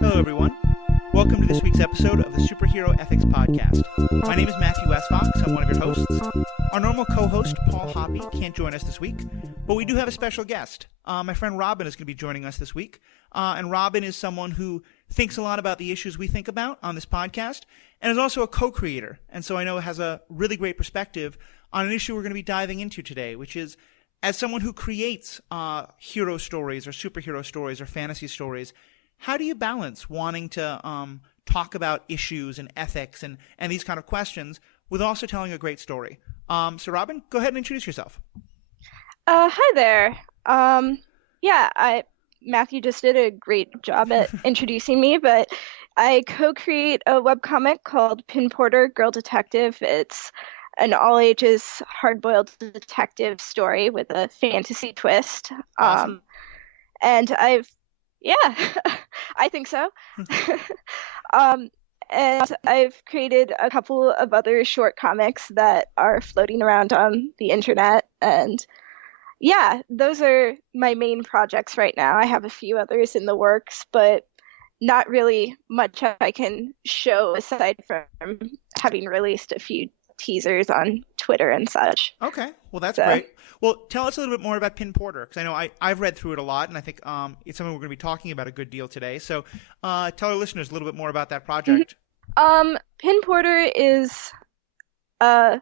Hello, everyone. Welcome to this week's episode of the Superhero Ethics Podcast. My name is Matthew Westfox. I'm one of your hosts. Our normal co-host, Paul Hobbes, can't join us this week, but we do have a special guest. My friend Robin is going to be joining us this week. And Robin is someone who thinks a lot about the issues we think about on this podcast, and is also a co-creator. And so I know has a really great perspective on an issue we're going to be diving into today, which is, as someone who creates hero stories or superhero stories or fantasy stories, how do you balance wanting to talk about issues and ethics and these kind of questions with also telling a great story? So Robin, go ahead and introduce yourself. Hi there. Matthew just did a great job at introducing me, but I co-create a webcomic called Pin Porter Girl Detective. It's an all-ages hard-boiled detective story with a fantasy twist. Awesome. And I think so. And I've created a couple of other short comics that are floating around on the internet. And yeah, those are my main projects right now. I have a few others in the works, but not really much I can show aside from having released a few teasers on Twitter and such. Okay, well, that's great. Well, tell us a little bit more about Pin Porter, because I know I've read through it a lot, and I think it's something we're going to be talking about a good deal today. So tell our listeners a little bit more about that project. Pin Porter is a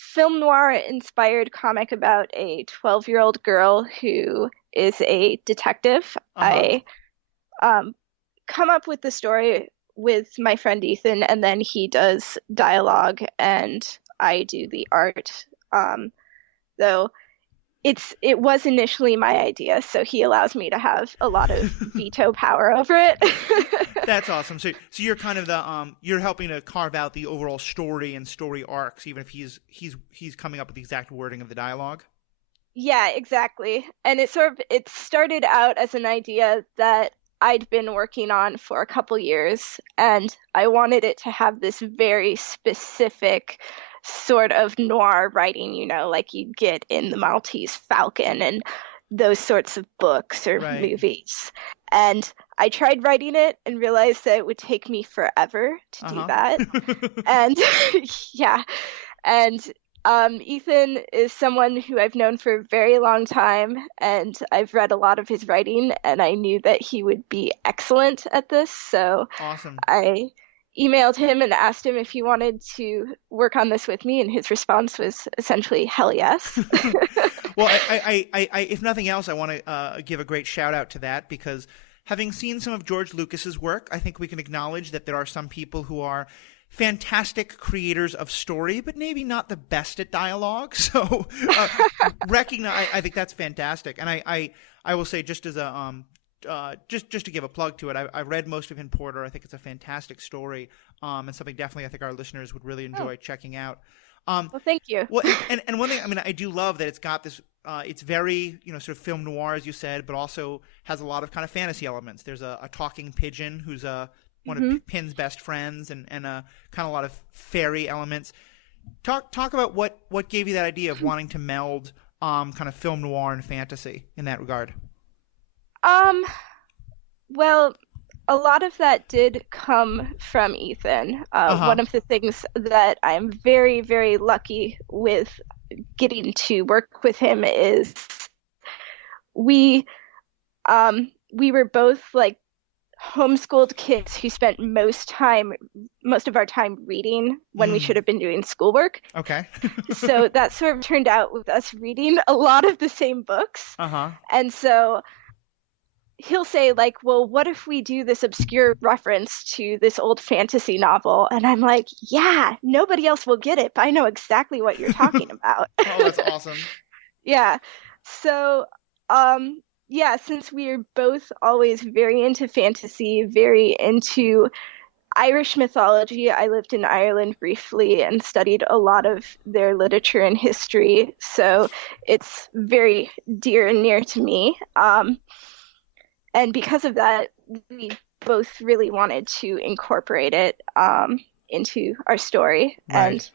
film noir-inspired comic about a 12-year-old girl who is a detective. I come up with the story with my friend Ethan, and then he does dialogue and I do the art. Though it was initially my idea, so he allows me to have a lot of veto power over it. That's awesome. So you're kind of the you're helping to carve out the overall story and story arcs, even if he's coming up with the exact wording of the dialogue. Yeah, exactly. And it started out as an idea that I'd been working on for a couple years, and I wanted it to have this very specific sort of noir writing, like you'd get in The Maltese Falcon and those sorts of books or movies. And I tried writing it and realized that it would take me forever to do that. And yeah. And Ethan is someone who I've known for a very long time, and I've read a lot of his writing, and I knew that he would be excellent at this. So awesome. I emailed him and asked him if he wanted to work on this with me, and his response was essentially hell yes. Well, I if nothing else, I want to give a great shout out to that, because having seen some of George Lucas's work, I think we can acknowledge that there are some people who are fantastic creators of story, but maybe not the best at dialogue. So recognize, I think that's fantastic. And I will say, just as a just to give a plug to it, I read most of Pin Porter. I think it's a fantastic story, and something definitely I think our listeners would really enjoy checking out. Well, thank you. Well, and one thing, I do love that it's got this. It's very sort of film noir, as you said, but also has a lot of kind of fantasy elements. There's a talking pigeon who's one of Pin's best friends, and kind of a lot of fairy elements. Talk about what gave you that idea of wanting to meld kind of film noir and fantasy in that regard. Well, a lot of that did come from Ethan. One of the things that I'm very, very lucky with getting to work with him is we were both like homeschooled kids who spent most of our time reading when we should have been doing schoolwork. Okay. So that sort of turned out with us reading a lot of the same books. And so he'll say, like, well, what if we do this obscure reference to this old fantasy novel? And I'm like, yeah, nobody else will get it, but I know exactly what you're talking about. Oh, that's awesome. Yeah. So, since we are both always very into fantasy, very into Irish mythology, I lived in Ireland briefly and studied a lot of their literature and history. So it's very dear and near to me. And because of that, we both really wanted to incorporate it into our story. Right.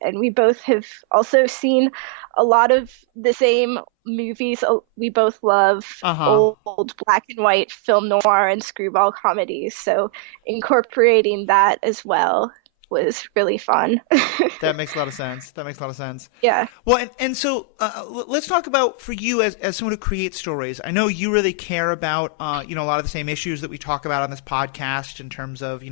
And we both have also seen a lot of the same movies we both love, Uh-huh. old black and white film noir and screwball comedies. So incorporating that as well was really fun. That makes a lot of sense. That makes a lot of sense. Yeah. Well, and so let's talk about for you as someone who creates stories. I know you really care about a lot of the same issues that we talk about on this podcast in terms of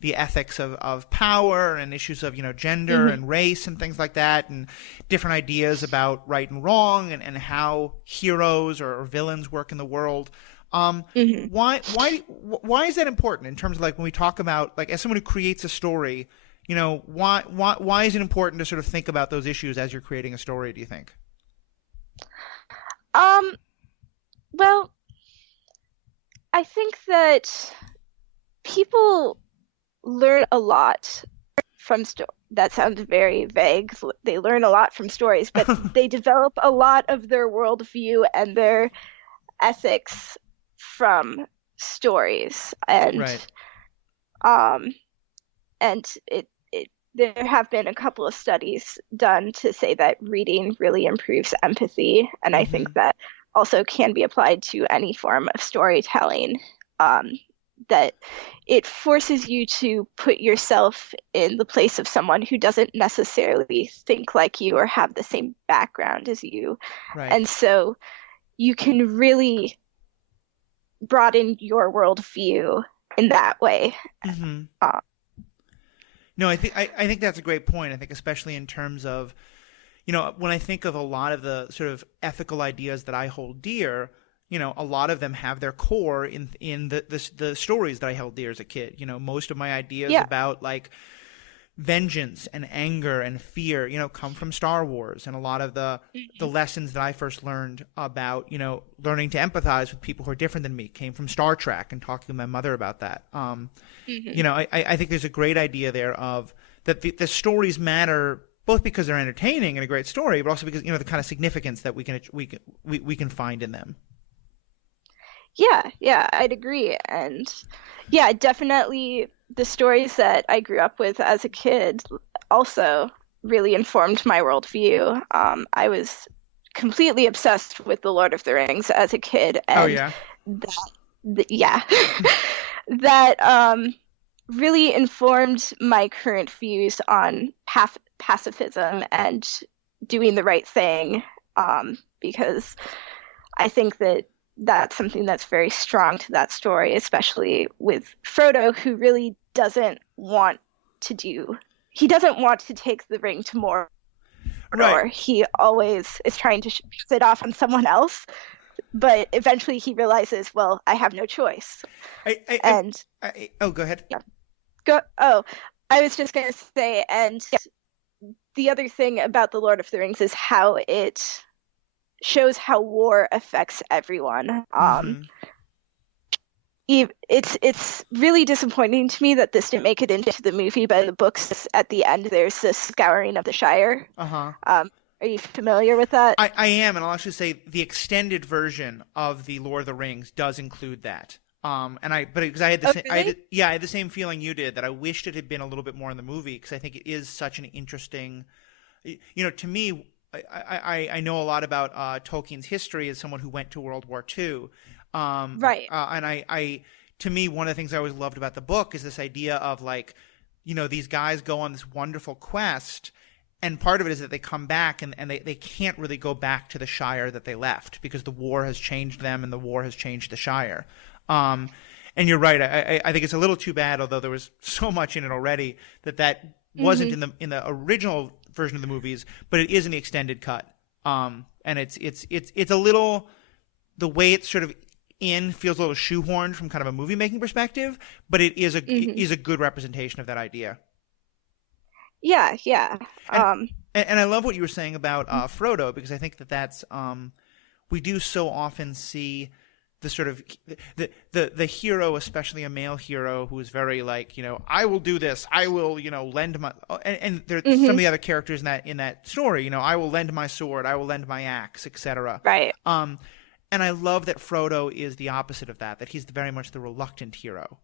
the ethics of power and issues of gender and race and things like that, and different ideas about right and wrong and how heroes or villains work in the world. Why is that important in terms of like when we talk about like as someone who creates a story? Why is it important to sort of think about those issues as you're creating a story, do you think? Well, I think that people learn a lot from that sounds very vague. They learn a lot from stories, but they develop a lot of their worldview and their ethics from stories. And Right. And there have been a couple of studies done to say that reading really improves empathy, and I think that also can be applied to any form of storytelling. That it forces you to put yourself in the place of someone who doesn't necessarily think like you or have the same background as you, Right. and so you can really broaden your worldview in that way. No, I think that's a great point. I think especially in terms of, when I think of a lot of the sort of ethical ideas that I hold dear, a lot of them have their core in the stories that I held dear as a kid. Most of my ideas about like vengeance and anger and fear, come from Star Wars, and a lot of the lessons that I first learned about, learning to empathize with people who are different than me came from Star Trek and talking to my mother about that. I think there's a great idea there of that the stories matter both because they're entertaining and a great story, but also because the kind of significance that we can find in them. Yeah, I'd agree. And yeah, definitely the stories that I grew up with as a kid also really informed my worldview. I was completely obsessed with The Lord of the Rings as a kid, and yeah, that really informed my current views on pacifism and doing the right thing, because I think that that's something that's very strong to that story, especially with Frodo, who really doesn't want to take the ring to Mordor. Right. He always is trying to pass it off on someone else, but eventually he realizes, well, I have no choice. Go ahead. Yeah. I was just going to say, and the other thing about The Lord of the Rings is how it shows how war affects everyone. It's really disappointing to me that this didn't make it into the movie, but in the books at the end there's the scouring of the Shire. Are you familiar with that? I am, and I'll actually say the extended version of the Lord of the Rings does include that. Because I had I had the same feeling you did, that I wished it had been a little bit more in the movie, because I think it is such an interesting, to me. I know a lot about Tolkien's history as someone who went to World War II. Right. And to me, one of the things I always loved about the book is this idea of like, these guys go on this wonderful quest, and part of it is that they come back and they can't really go back to the Shire that they left, because the war has changed them and the war has changed the Shire. And you're right. I think it's a little too bad, although there was so much in it already, that wasn't in the original version of the movies, but it is in the extended cut. And it's a little, the way it's sort of feels a little shoehorned from kind of a movie making perspective, but it is a good representation of that idea. Yeah. And I love what you were saying about Frodo, because I think that's we do so often see the sort of the hero, especially a male hero, who is very like, I will do this, I will, lend my, and there's some of the other characters in that story, I will lend my sword, I will lend my axe, etc. Right. And I love that Frodo is the opposite of that he's very much the reluctant hero,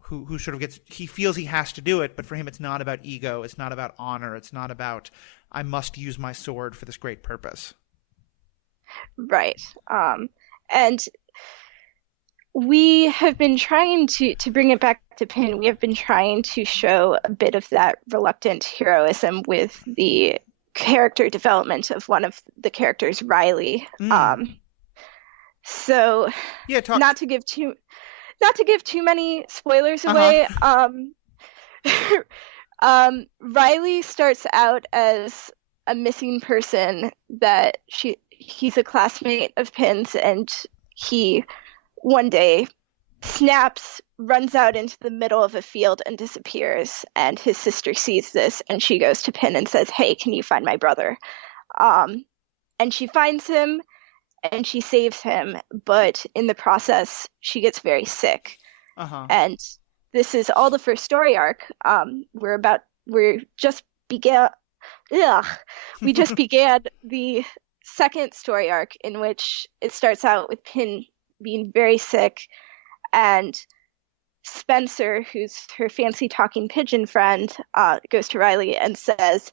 who sort of he feels he has to do it, but for him it's not about ego, it's not about honor, it's not about I must use my sword for this great purpose. Right. And we have been trying to bring it back to Pin. We have been trying to show a bit of that reluctant heroism with the character development of one of the characters, Riley. So Yeah, not to give too many spoilers away. Riley starts out as a missing person that he's a classmate of Pin's, and he one day snaps, runs out into the middle of a field and disappears. And his sister sees this, and she goes to Pin and says, "Hey, can you find my brother?" And she finds him and she saves him, but in the process she gets very sick. And this is all the first story arc. We just began the second story arc, in which it starts out with Pin being very sick, and Spencer, who's her fancy talking pigeon friend, goes to Riley and says,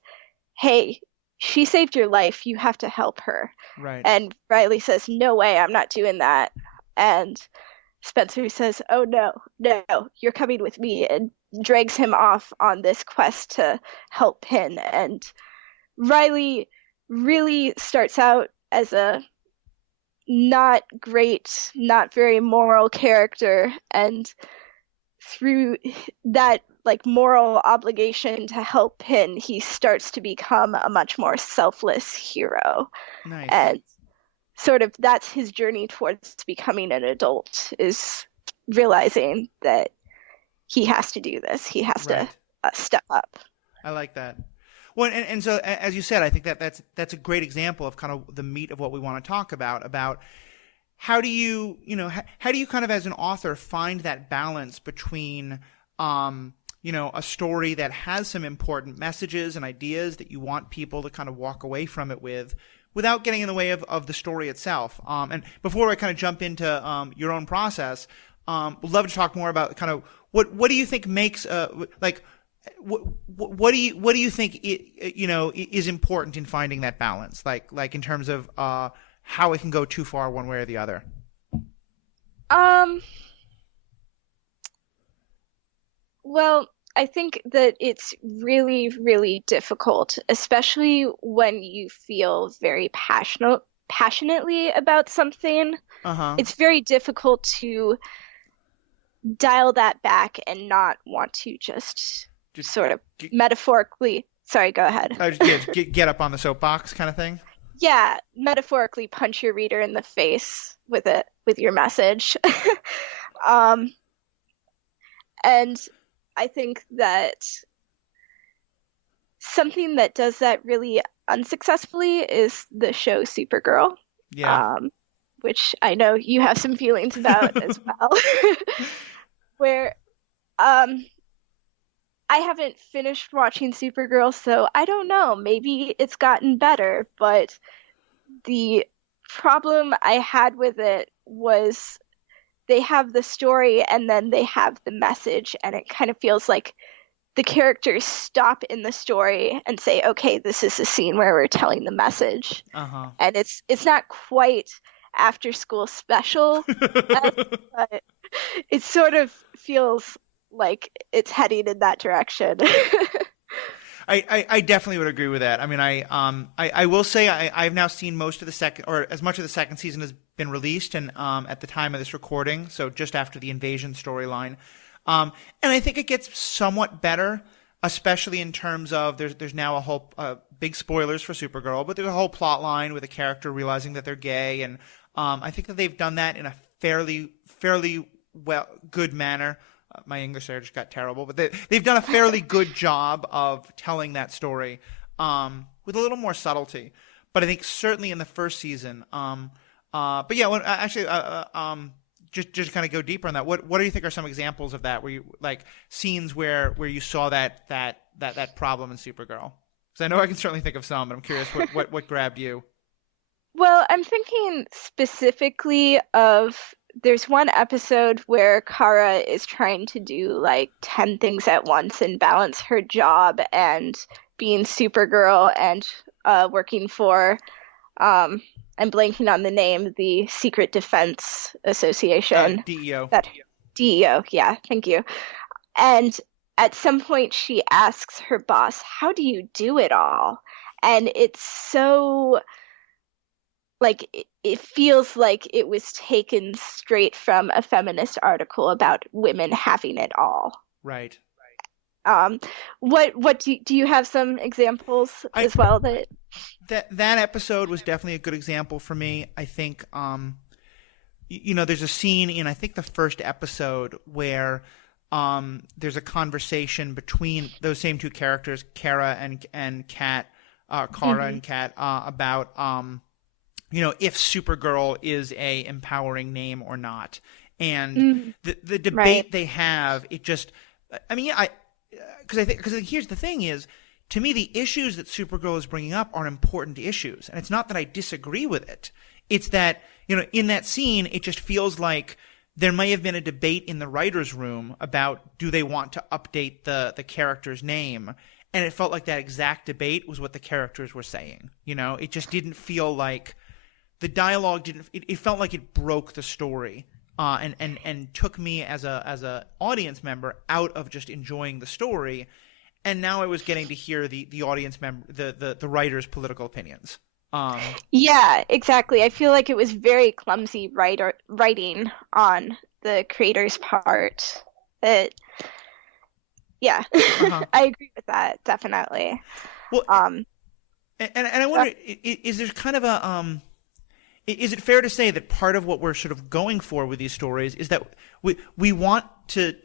"Hey, she saved your life. You have to help her." Right. And Riley says, "No way, I'm not doing that." And Spencer says, "Oh, no, you're coming with me," and drags him off on this quest to help Pin. And Riley really starts out as a not great, not very moral character, and through that moral obligation to help Pin, he starts to become a much more selfless hero. Nice. And sort of that's his journey towards becoming an adult, is realizing that he has to do this. He has to step up. I like that. Well, and so as you said, I think that's a great example of kind of the meat of what we want to talk about how do you kind of as an author find that balance between a story that has some important messages and ideas that you want people to kind of walk away from it without getting in the way of the story itself. And before I kind of jump into your own process, would love to talk more about kind of what do you think makes what do you think is important in finding that balance, like in terms of how it can go too far one way or the other? Well, I think that it's really, really difficult, especially when you feel very passionately about something. It's very difficult to dial that back and not want to just sort of metaphorically. Sorry, go ahead. Get up on the soapbox kind of thing. Yeah, metaphorically punch your reader in the face with your message. And I think that something that does that really unsuccessfully is the show Supergirl. Yeah. Which I know you have some feelings about as well. Where I haven't finished watching Supergirl, so I don't know. Maybe it's gotten better, but the problem I had with it was they have the story and then they have the message, and it kind of feels like the characters stop in the story and say, "Okay, this is the scene where we're telling the message." And it's not quite after school special, but it sort of feels like it's heading in that direction. I definitely would agree with that. I mean, I will say I've now seen most of the second, or as much of the second season has been released, and at the time of this recording, so just after the invasion storyline, and I think it gets somewhat better, especially in terms of there's now a whole big spoilers for Supergirl, but there's a whole plot line with a character realizing that they're gay, and I think that they've done that in a fairly good manner. My English there just got terrible, but they've done a fairly good job of telling that story with a little more subtlety. But I think certainly in the first season. But yeah, just kind of go deeper on that. What do you think are some examples of that? Where you like scenes where you saw that problem in Supergirl? Because I know I can certainly think of some, but I'm curious what grabbed you. Well, I'm thinking specifically of. There's one episode where Kara is trying to do 10 things at once and balance her job and being Supergirl and working for I'm blanking on the name, the Secret Defense Association. DEO. That DEO, yeah, thank you. And at some point she asks her boss, "How do you do it all?" And it's so like it feels like it was taken straight from a feminist article about women having it all. Right. What do you have some examples as well that episode was definitely a good example for me. I think there's a scene in I think the first episode where there's a conversation between those same two characters, Kara and Kat, Kara and Kat, about if Supergirl is a empowering name or not, and the debate they have. It just, because here's the thing is, to me, the issues that Supergirl is bringing up are important issues, and it's not that I disagree with it. It's that in that scene, it just feels like there may have been a debate in the writers' room about do they want to update the character's name, and it felt like that exact debate was what the characters were saying. It just didn't feel like the dialogue didn't. It felt like it broke the story, and took me as a audience member out of just enjoying the story. And now I was getting to hear the audience member, the writer's political opinions. Yeah, exactly. I feel like it was very clumsy writing on the creator's part. I agree with that, definitely. Well, and I wonder, is there kind of a is it fair to say that part of what we're sort of going for with these stories is that we want to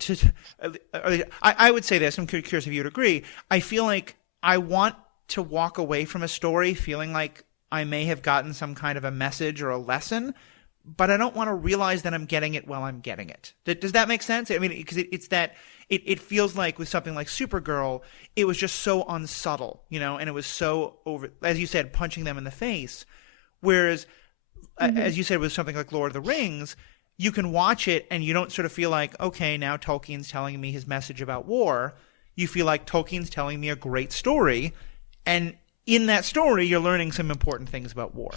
I would say this, I'm curious if you would agree, I feel like I want to walk away from a story feeling like I may have gotten some kind of a message or a lesson, but I don't want to realize that I'm getting it while I'm getting it. Does that make sense? I mean, because it's that it feels like with something like Supergirl, it was just so unsubtle, and it was so over, as you said, punching them in the face. Whereas, as you said, with something like Lord of the Rings, you can watch it and you don't sort of feel like, okay, now Tolkien's telling me his message about war. You feel like Tolkien's telling me a great story, and in that story, you're learning some important things about war.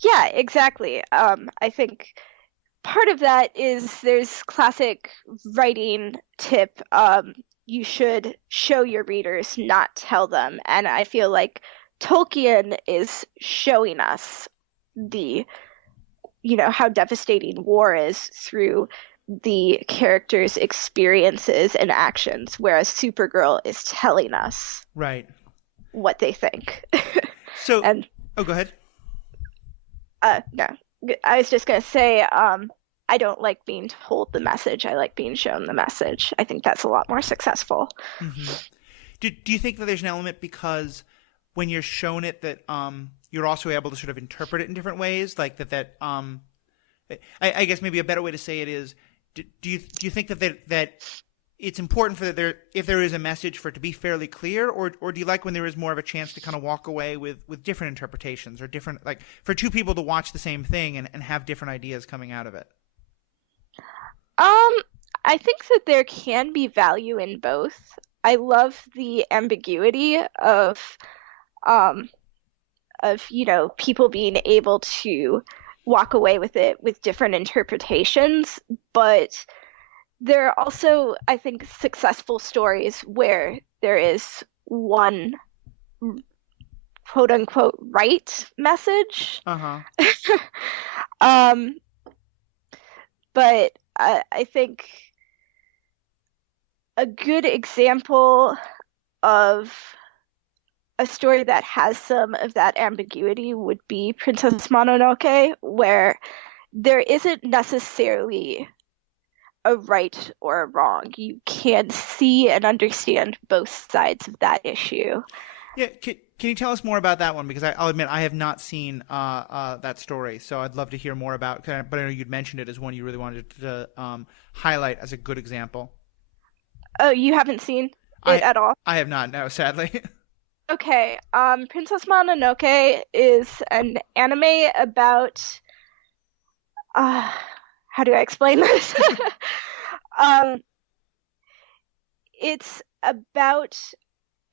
Yeah, exactly. I think part of that is there's classic writing tip. You should show your readers, not tell them. And I feel like Tolkien is showing us how devastating war is through the characters' experiences and actions, whereas Supergirl is telling us what they think. So, go ahead. No, I was just gonna say, I don't like being told the message. I like being shown the message. I think that's a lot more successful. Mm-hmm. Do you think that there's an element because when you're shown it that you're also able to sort of interpret it in different ways, like that I guess maybe a better way to say it is, do you think that it's important if there is a message for it to be fairly clear, or do you like when there is more of a chance to kind of walk away with different interpretations, or different, like for two people to watch the same thing and have different ideas coming out of it? I think that there can be value in both. I love the ambiguity of people being able to walk away with it with different interpretations, but there are also, I think, successful stories where there is one quote unquote right message. But I think a good example of a story that has some of that ambiguity would be Princess Mononoke, where there isn't necessarily a right or a wrong. You can see and understand both sides of that issue. Yeah, can you tell us more about that one? Because I'll admit I have not seen that story, so I'd love to hear more about it. But I know you'd mentioned it as one you really wanted to highlight as a good example. Oh, you haven't seen it at all? I have not, no, sadly. Okay, Princess Mononoke is an anime about how do I explain this? It's about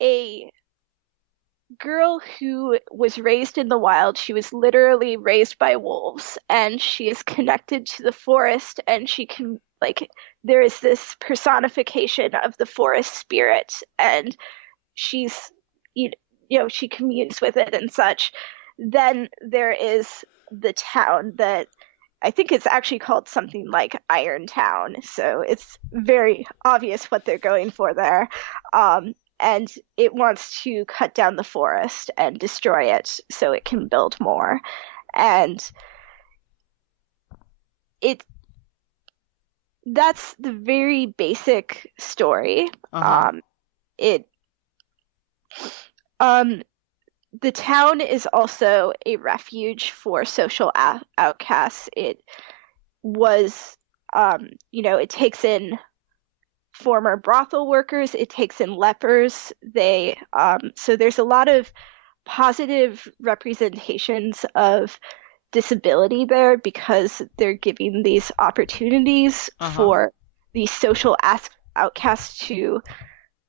a girl who was raised in the wild. She was literally raised by wolves, and she is connected to the forest, and she can, like, there is this personification of the forest spirit, and she's, you know, she communes with it and such. Then there is the town that I think it's actually called something like Iron Town, so it's very obvious what they're going for there. And it wants to cut down the forest and destroy it so it can build more. And that's the very basic story. Uh-huh. It The town is also a refuge for social outcasts. It was, it takes in former brothel workers, it takes in lepers. So there's a lot of positive representations of disability there because they're giving these opportunities Uh-huh. for these social outcasts to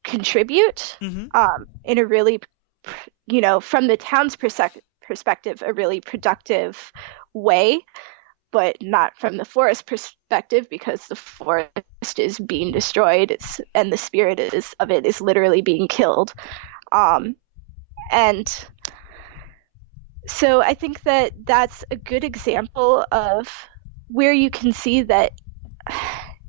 contribute Mm-hmm. in a really, from the town's perspective, a really productive way, but not from the forest perspective because the forest is being destroyed. And the spirit of it is literally being killed. And so I think that that's a good example of where you can see that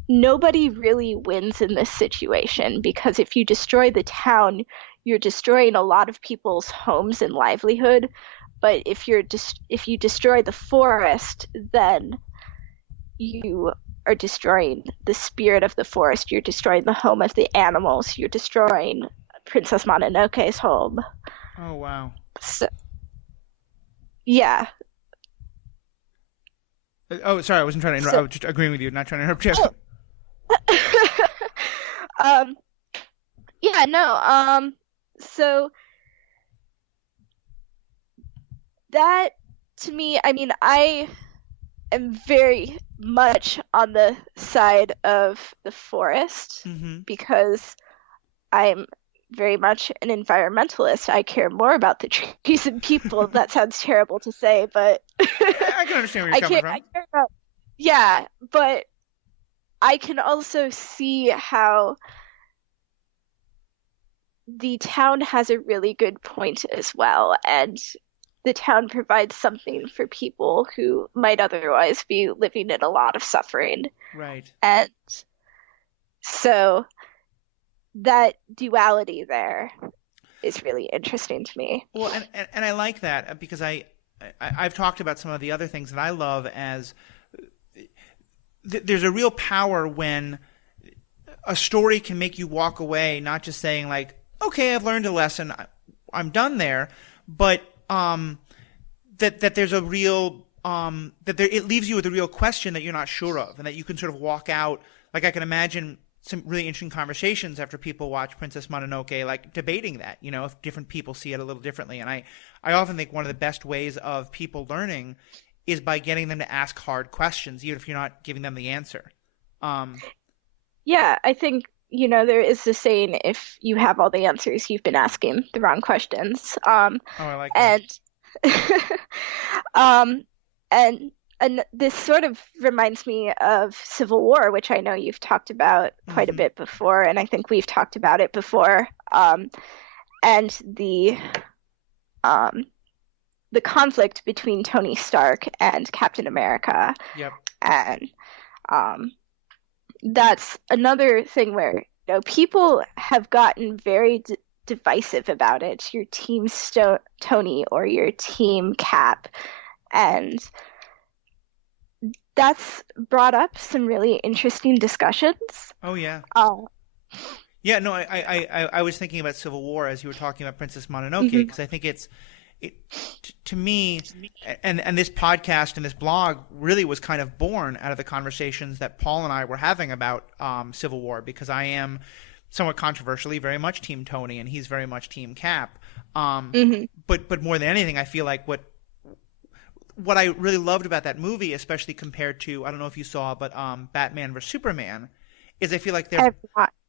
nobody really wins in this situation, because if you destroy the town, you're destroying a lot of people's homes and livelihood. But if you destroy the forest, then you are destroying the spirit of the forest. You're destroying the home of the animals. You're destroying Princess Mononoke's home. Oh, wow. So, yeah. Oh, sorry, I wasn't trying to interrupt. I was just agreeing with you, not trying to interrupt you. Yeah, no. So that, to me, I mean, I am very much on the side of the forest Mm-hmm. because I'm very much an environmentalist. I care more about the trees and people. That sounds terrible to say, but I can understand where you're coming from. I care about, yeah, but I can also see how the town has a really good point as well, and the town provides something for people who might otherwise be living in a lot of suffering. Right. And so that duality there is really interesting to me. Well, and I like that because I've talked about some of the other things that I love as there's a real power when a story can make you walk away, not just saying like, okay, I've learned a lesson, I'm done there, but that there's a real it leaves you with a real question that you're not sure of, and that you can sort of walk out. Like I can imagine some really interesting conversations after people watch Princess Mononoke, like debating that, if different people see it a little differently. And I often think one of the best ways of people learning is by getting them to ask hard questions, even if you're not giving them the answer. Yeah, I think, there is the saying, if you have all the answers, you've been asking the wrong questions. Oh, I like that. And this sort of reminds me of Civil War, which I know you've talked about quite a bit before, and I think we've talked about it before. And the conflict between Tony Stark and Captain America. Yep. And that's another thing where people have gotten very divisive about it. Your team Tony or your team Cap, and that's brought up some really interesting discussions. Oh yeah. Yeah, no, I was thinking about Civil War as you were talking about Princess Mononoke, because I think to me, and this podcast and this blog really was kind of born out of the conversations that Paul and I were having about Civil War, because I am somewhat controversially very much Team Tony and he's very much Team Cap. But more than anything, I feel like what I really loved about that movie, especially compared to, I don't know if you saw, but Batman vs Superman, is I feel like they're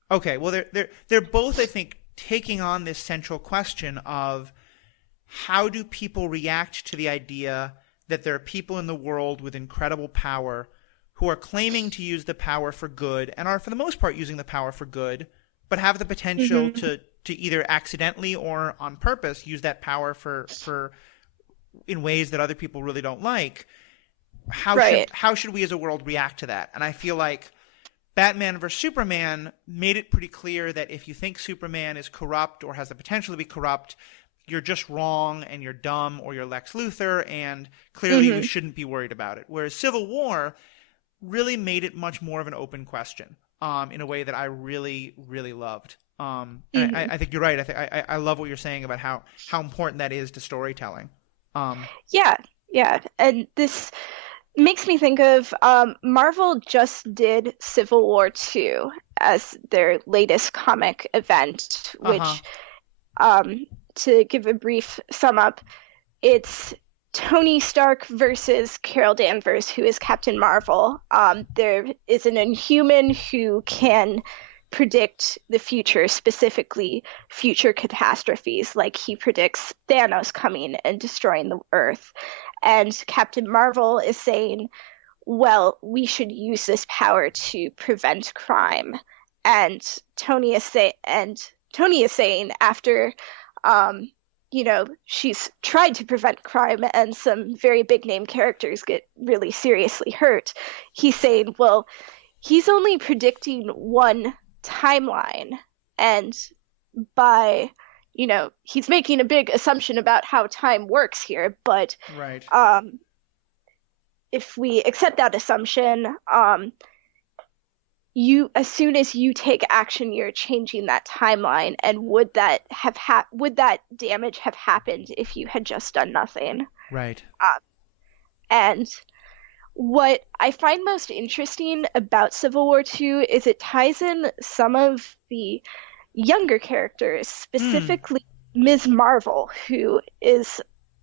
okay. Well, they're both, I think, taking on this central question of how do people react to the idea that there are people in the world with incredible power who are claiming to use the power for good and are, for the most part, using the power for good, but have the potential to either accidentally or on purpose use that power for in ways that other people really don't like. How should we as a world react to that? And I feel like Batman vs. Superman made it pretty clear that if you think Superman is corrupt or has the potential to be corrupt, you're just wrong and you're dumb or you're Lex Luthor, and clearly we shouldn't be worried about it. Whereas Civil War really made it much more of an open question in a way that I really, really loved. And I think you're right. I love what you're saying about how important that is to storytelling. Yeah. And this makes me think of Marvel just did Civil War 2 as their latest comic event, which, to give a brief sum up, it's Tony Stark versus Carol Danvers, who is Captain Marvel. There is an Inhuman who can predict the future, specifically future catastrophes, like he predicts Thanos coming and destroying the Earth. And Captain Marvel is saying, well, we should use this power to prevent crime. And Tony is saying after she's tried to prevent crime and some very big name characters get really seriously hurt, he's saying, well, he's only predicting one timeline, and by he's making a big assumption about how time works here, but if we accept that assumption, as soon as you take action, you're changing that timeline. And would that damage have happened if you had just done nothing? Right. And what I find most interesting about Civil War 2 is it ties in some of the younger characters, specifically Ms. Marvel, who is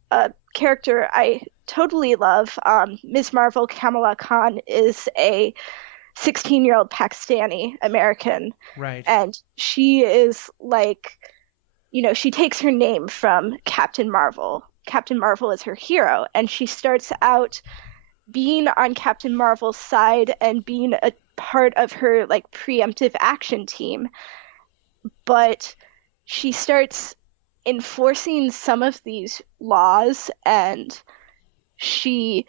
a character I totally love. Ms. Marvel, Kamala Khan, is a 16-year-old Pakistani American. Right. And she is like, she takes her name from Captain Marvel. Captain Marvel is her hero, and she starts out being on Captain Marvel's side and being a part of her preemptive action team. But she starts enforcing some of these laws, and she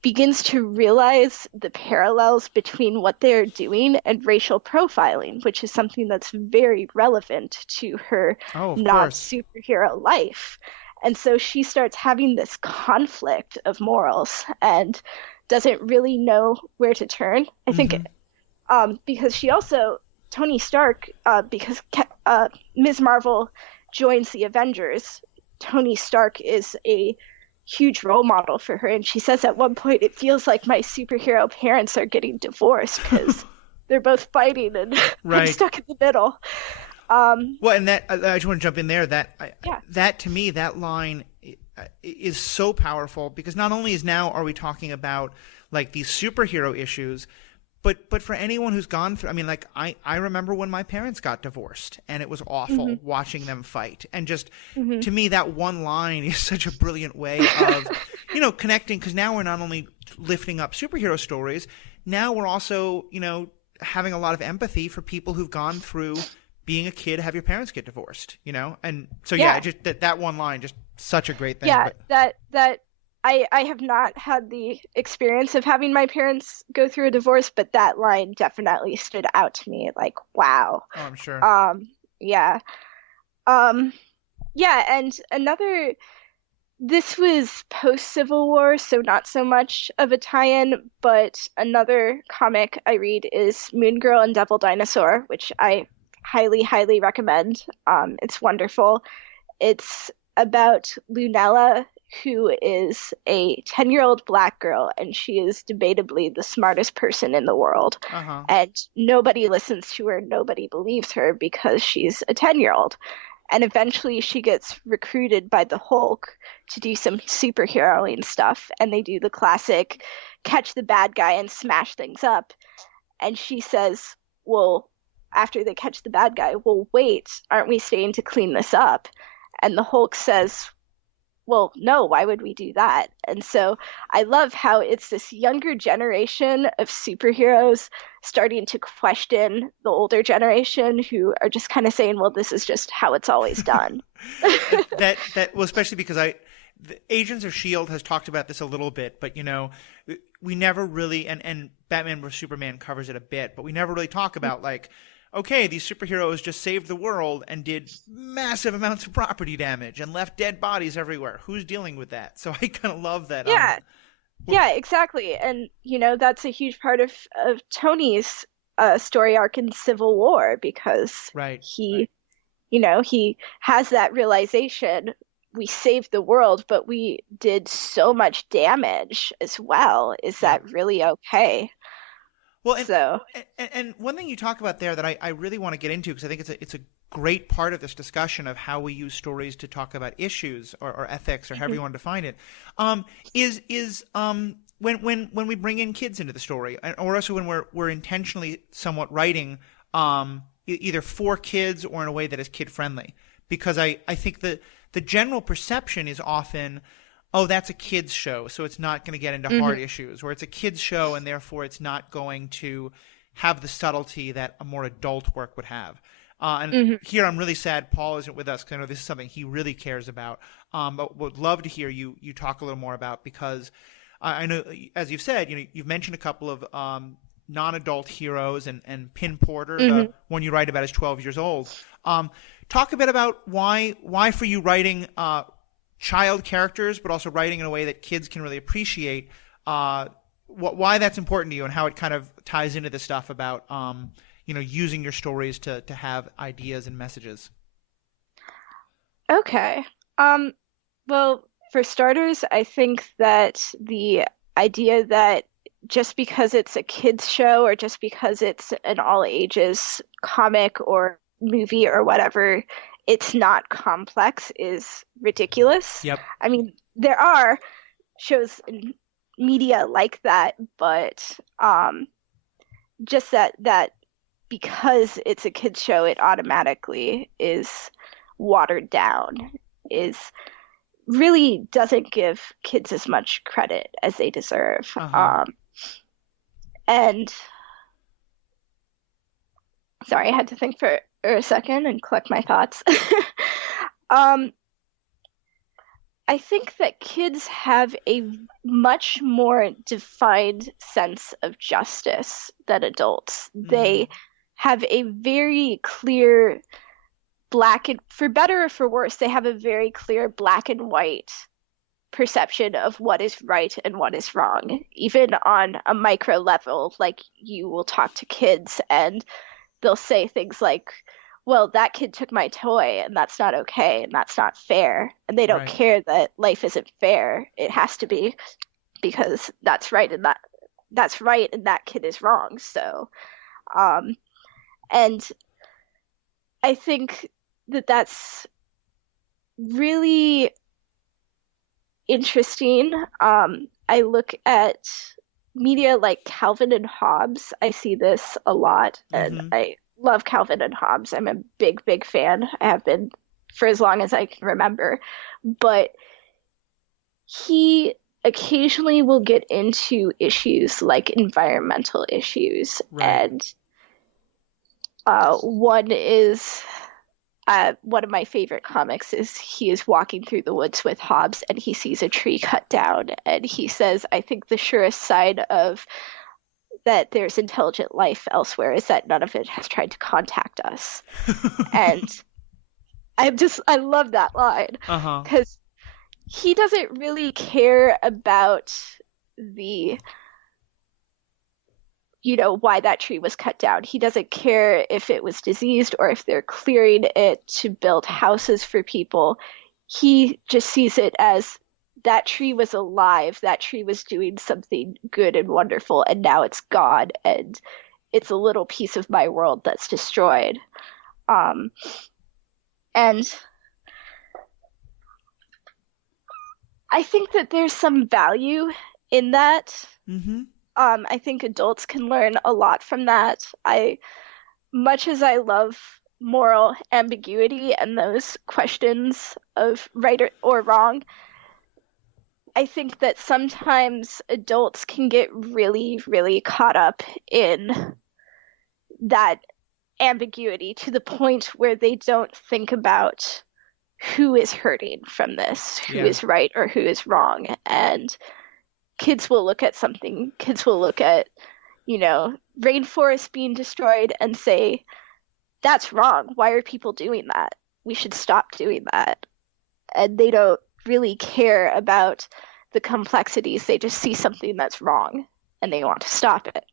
begins to realize the parallels between what they're doing and racial profiling, which is something that's very relevant to her non-superhero life. And so she starts having this conflict of morals and doesn't really know where to turn. I think because she also, Tony Stark, because Ms. Marvel joins the Avengers, Tony Stark is a huge role model for her. And she says at one point, it feels like my superhero parents are getting divorced because they're both fighting and I'm stuck in the middle. Well, and that I just want to jump in there. That to me, that line is so powerful because not only are we talking about these superhero issues, but for anyone who's gone through, I remember when my parents got divorced and it was awful watching them fight. And just to me, that one line is such a brilliant way of, connecting, because now we're not only lifting up superhero stories, now we're also, having a lot of empathy for people who've gone through being a kid, have your parents get divorced, and so just that one line, just such a great thing. Yeah, that I have not had the experience of having my parents go through a divorce, but that line definitely stood out to me. Wow. Oh, I'm sure. And another. This was post-Civil War, so not so much of a tie-in, but another comic I read is Moon Girl and Devil Dinosaur, which I highly, highly recommend. It's wonderful. It's about Lunella, who is a 10-year-old black girl, and she is debatably the smartest person in the world. And nobody listens to her, nobody believes her because she's a 10-year-old. And eventually she gets recruited by the Hulk to do some superheroing stuff, and they do the classic catch the bad guy and smash things up. And she says, well, after they catch the bad guy, well, wait, aren't we staying to clean this up? And the Hulk says, well, no, why would we do that? And so I love how it's this younger generation of superheroes starting to question the older generation who are just kind of saying, well, this is just how it's always done. Well, especially because the Agents of Shield has talked about this a little bit, but we never really, and Batman vs Superman covers it a bit, but we never really talk about like, okay, these superheroes just saved the world and did massive amounts of property damage and left dead bodies everywhere. Who's dealing with that? So I kind of love that. Yeah, yeah, exactly. And that's a huge part of Tony's story arc in Civil War, because right. he has that realization. We saved the world, but we did so much damage as well. Is that really okay? Well, and one thing you talk about there that I really want to get into, because I think it's a great part of this discussion of how we use stories to talk about issues or ethics or however you want to define it, is when we bring in kids into the story, or also when we're intentionally somewhat writing either for kids or in a way that is kid friendly, because I think the general perception is often, oh, that's a kid's show, so it's not going to get into hard issues, or it's a kid's show and therefore it's not going to have the subtlety that a more adult work would have. Here I'm really sad Paul isn't with us, because I know this is something he really cares about, but would love to hear you talk a little more about, because I know, as you've said, you've mentioned a couple of non-adult heroes, and Pin Porter, the one you write about, is 12 years old. Talk a bit about why for you writing child characters, but also writing in a way that kids can really appreciate, why that's important to you, and how it kind of ties into the stuff about using your stories to have ideas and messages. Okay. Well, for starters, I think that the idea that just because it's a kids show, or just because it's an all ages comic or movie or whatever, it's not complex, is ridiculous. Yep. I mean, there are shows in media like that, but just that because it's a kids show, it automatically is watered down, is really doesn't give kids as much credit as they deserve. And sorry, I had to think for a second and collect my thoughts. I think that kids have a much more defined sense of justice than adults. They have a very clear for better or for worse, they have a very clear black and white perception of what is right and what is wrong, even on a micro level. Like, you will talk to kids and they'll say things like, well, that kid took my toy and that's not okay and that's not fair. And they don't care that life isn't fair. It has to be, because that's right and that's right and that kid is wrong. So, and I think that that's really interesting. I look at media like Calvin and Hobbes. I see this a lot, and I love Calvin and Hobbes. I'm a big, big fan. I have been for as long as I can remember. But he occasionally will get into issues like environmental issues. And one is one of my favorite comics is he is walking through the woods with Hobbes and he sees a tree cut down, and he says, I think the surest sign of that there's intelligent life elsewhere is that none of it has tried to contact us. And I love that line, because he doesn't really care about the why that tree was cut down. He doesn't care if it was diseased or if they're clearing it to build houses for people. He just sees it as that tree was alive, that tree was doing something good and wonderful, and now it's gone, and it's a little piece of my world that's destroyed. And I think that there's some value in that. I think adults can learn a lot from that. Much as I love moral ambiguity and those questions of right or wrong, I think that sometimes adults can get really, really caught up in that ambiguity to the point where they don't think about who is hurting from this, who Yeah. is right or who is wrong. And kids will look at something, kids will look at, rainforests being destroyed and say, that's wrong. Why are people doing that? We should stop doing that. And they don't really care about the complexities. They just see something that's wrong and they want to stop it.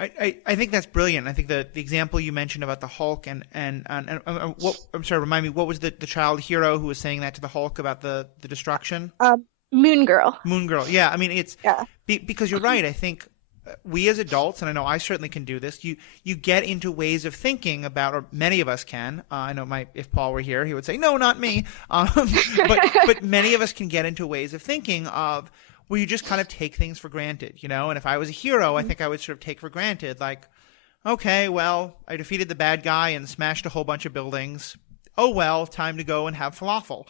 I think that's brilliant. I think the example you mentioned about the Hulk and what, I'm sorry, remind me, what was the child hero who was saying that to the Hulk about the destruction? Moon Girl. Moon Girl. Yeah. I mean, it's Yeah. Because you're right. I think we as adults, and I know I certainly can do this, you get into ways of thinking about, or many of us can. I know if Paul were here, he would say, no, not me. But many of us can get into ways of thinking of where you just kind of take things for granted, and if I was a hero, I think I would sort of take for granted, like, okay, well, I defeated the bad guy and smashed a whole bunch of buildings. Oh, well, time to go and have falafel.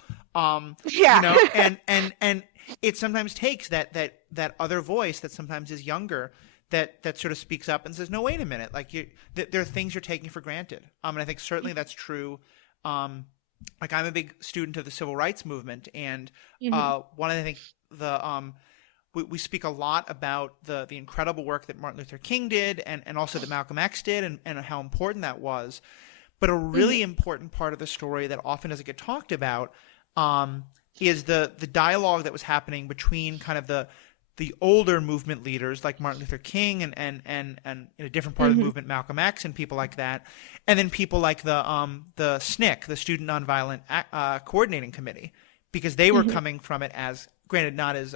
Yeah. And it sometimes takes that other voice that sometimes is younger that sort of speaks up and says, no, wait a minute, like there are things you're taking for granted. And I think certainly that's true. Like I'm a big student of the civil rights movement, and one of the things we speak a lot about the incredible work that Martin Luther King did and also that Malcolm X did and how important that was. But a really important part of the story that often doesn't get talked about is the dialogue that was happening between kind of the older movement leaders like Martin Luther King and in a different part of the movement, Malcolm X and people like that, and then people like the SNCC, the Student Nonviolent Coordinating Committee, because they were coming from it as, granted, not as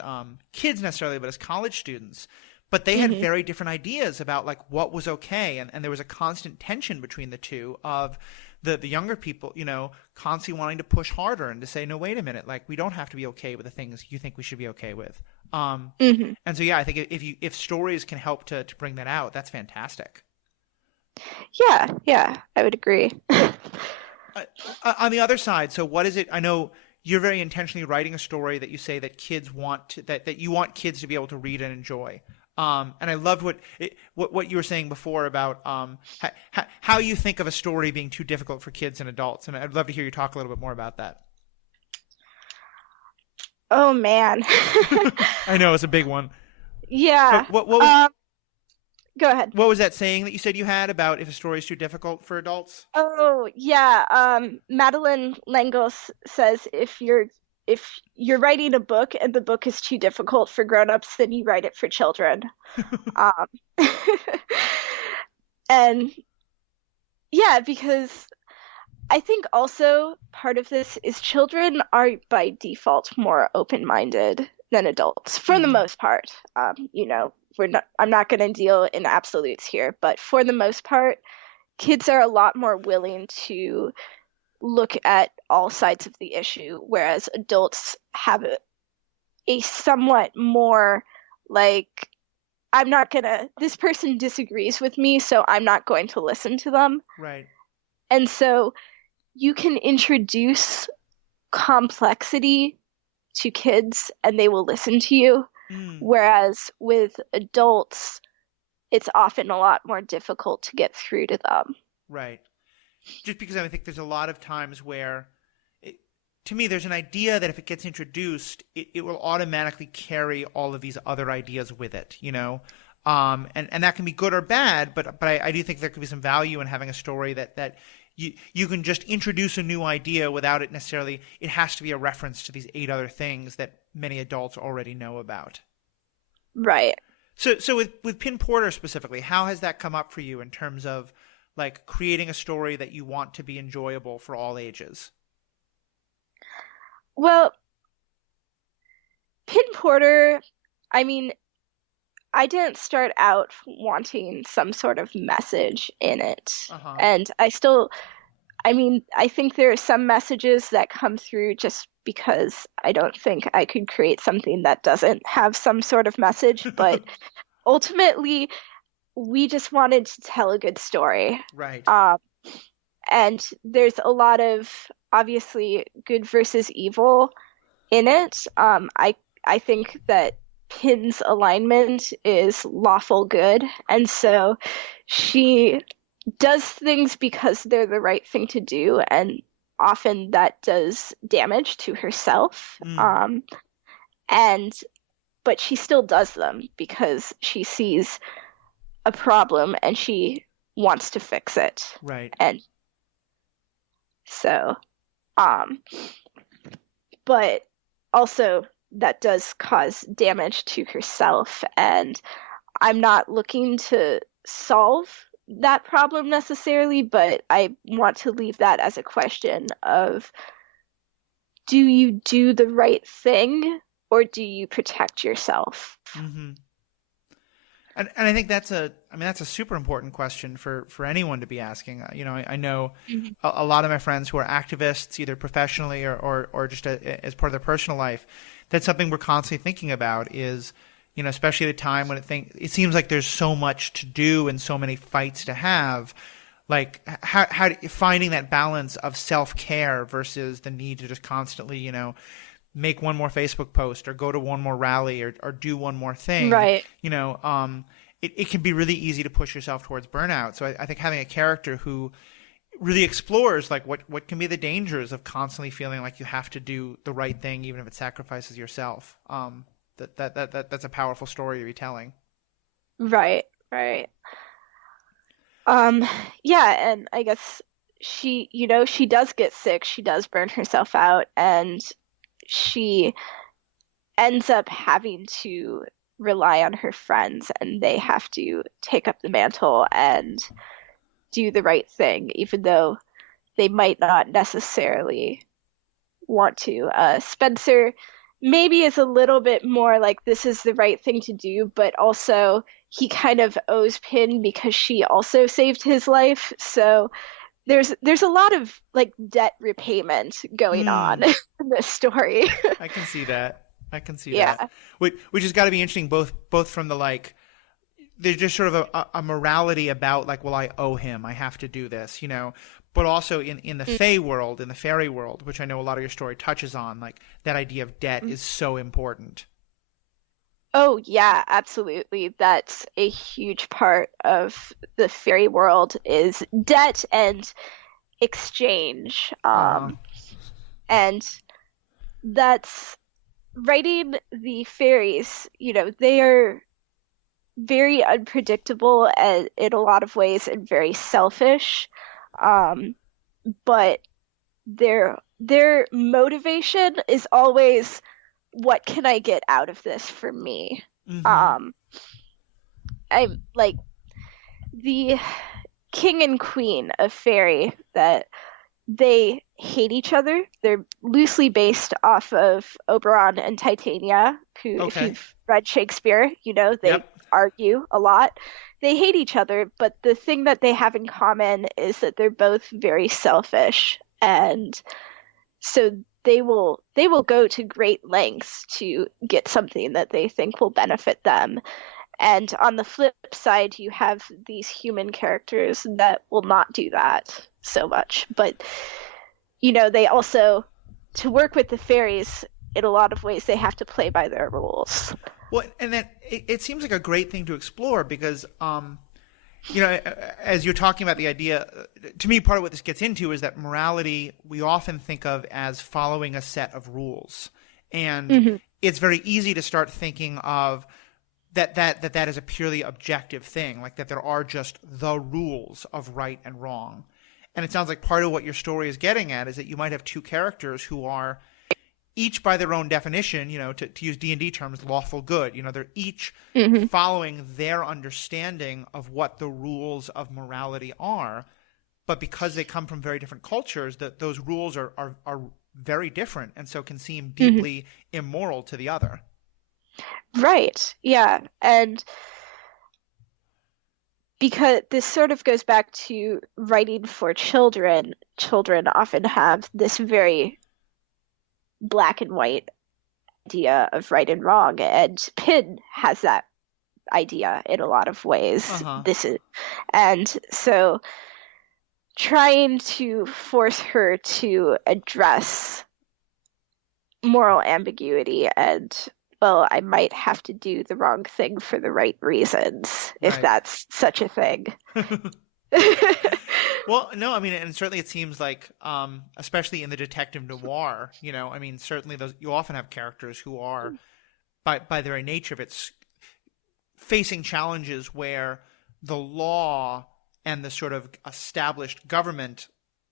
kids necessarily, but as college students. But they had very different ideas about like what was okay, and there was a constant tension between the two of the younger people, constantly wanting to push harder and to say, no, wait a minute, like we don't have to be okay with the things you think we should be okay with. And so, yeah, I think if stories can help to bring that out, that's fantastic. Yeah, I would agree. On the other side, so what is it? I know you're very intentionally writing a story that you say that kids that you want kids to be able to read and enjoy. And I loved what you were saying before about how you think of a story being too difficult for kids and adults. And I'd love to hear you talk a little bit more about that. Oh, man. I know, it's a big one. Yeah. What was, go ahead. What was that saying that you said you had about if a story is too difficult for adults? Oh, yeah. Madeline Langos says if you're writing a book and the book is too difficult for grown-ups, then you write it for children. And yeah, because I think also part of this is children are by default more open-minded than adults for the most part. I'm not going to deal in absolutes here, but for the most part, kids are a lot more willing to look at all sides of the issue, whereas adults have a somewhat more like, this person disagrees with me, so I'm not going to listen to them. Right. And so you can introduce complexity to kids and they will listen to you. Whereas with adults, it's often a lot more difficult to get through to them. Right. Just because I think there's a lot of times where, to me, there's an idea that if it gets introduced, it will automatically carry all of these other ideas with it, and that can be good or bad, but I do think there could be some value in having a story that you can just introduce a new idea without it necessarily, it has to be a reference to these 8 other things that many adults already know about. Right. So with Pin Porter specifically, how has that come up for you in terms of like creating a story that you want to be enjoyable for all ages? Well, Pin Porter, I mean, I didn't start out wanting some sort of message in it. And I think there are some messages that come through just because I don't think I could create something that doesn't have some sort of message. But ultimately, we just wanted to tell a good story. Right. And there's a lot of, obviously, good versus evil in it. I think that Pin's alignment is lawful good, and so she does things because they're the right thing to do, and often that does damage to herself. Mm, And but she still does them because she sees a problem and she wants to fix it. right. And so, um, but also that does cause damage to herself, and I'm not looking to solve that problem necessarily, but I want to leave that as a question of, do you do the right thing or do you protect yourself? Hmm. And I think that's a super important question for anyone to be asking. I know Mhm. a lot of my friends who are activists, either professionally or just as part of their personal life. That's something we're constantly thinking about is, especially at a time when it seems like there's so much to do and so many fights to have. Like finding that balance of self-care versus the need to just constantly, make one more Facebook post or go to one more rally or do one more thing, Right. it can be really easy to push yourself towards burnout. So I think having a character who really explores like what can be the dangers of constantly feeling like you have to do the right thing, even if it sacrifices yourself. That's a powerful story to be telling. Right. Right. Um, yeah, and I guess she does get sick, she does burn herself out, and she ends up having to rely on her friends, and they have to take up the mantle and do the right thing, even though they might not necessarily want to. Spencer maybe is a little bit more like this is the right thing to do, but also he kind of owes Pin because she also saved his life. So there's a lot of like debt repayment going on Mm, in this story. I can see that. I can see that. Yeah. Which has got to be interesting, both from the like there's just sort of a morality about like, well, I owe him, I have to do this, but also in the Fae world, in the fairy world, which I know a lot of your story touches on, like that idea of debt is so important. Oh, yeah, absolutely. That's a huge part of the fairy world is debt and exchange. Uh-huh. And that's writing the fairies, they are very unpredictable in a lot of ways and very selfish. Um, but their motivation is always, what can I get out of this for me? Mm-hmm. Um, I'm like the king and queen of fairy that they hate each other. They're loosely based off of Oberon and Titania, who, if Okay. you've read Shakespeare, they Yep. argue a lot. They hate each other, but the thing that they have in common is that they're both very selfish, and so they will go to great lengths to get something that they think will benefit them. And on the flip side, you have these human characters that will not do that so much. But, they also, to work with the fairies, in a lot of ways, they have to play by their rules. Well, and then it seems like a great thing to explore because, as you're talking about the idea, to me, part of what this gets into is that morality we often think of as following a set of rules, and Hmm. it's very easy to start thinking of that is a purely objective thing, like that there are just the rules of right and wrong. And it sounds like part of what your story is getting at is that you might have two characters who are each by their own definition, to use D&D terms, lawful good. They're each Hmm. following their understanding of what the rules of morality are. But because they come from very different cultures, that those rules are very different and so can seem Hmm. deeply immoral to the other. Right. Yeah. And because this sort of goes back to writing for children, children often have this very black and white idea of right and wrong, and Pin has that idea in a lot of ways. Uh-huh. And so trying to force her to address moral ambiguity and well, I might have to do the wrong thing for the right reasons, if Right. that's such a thing. Well, no, I mean, and certainly it seems like, especially in the detective noir, I mean, certainly you often have characters who are, by their very nature of it, facing challenges where the law and the sort of established government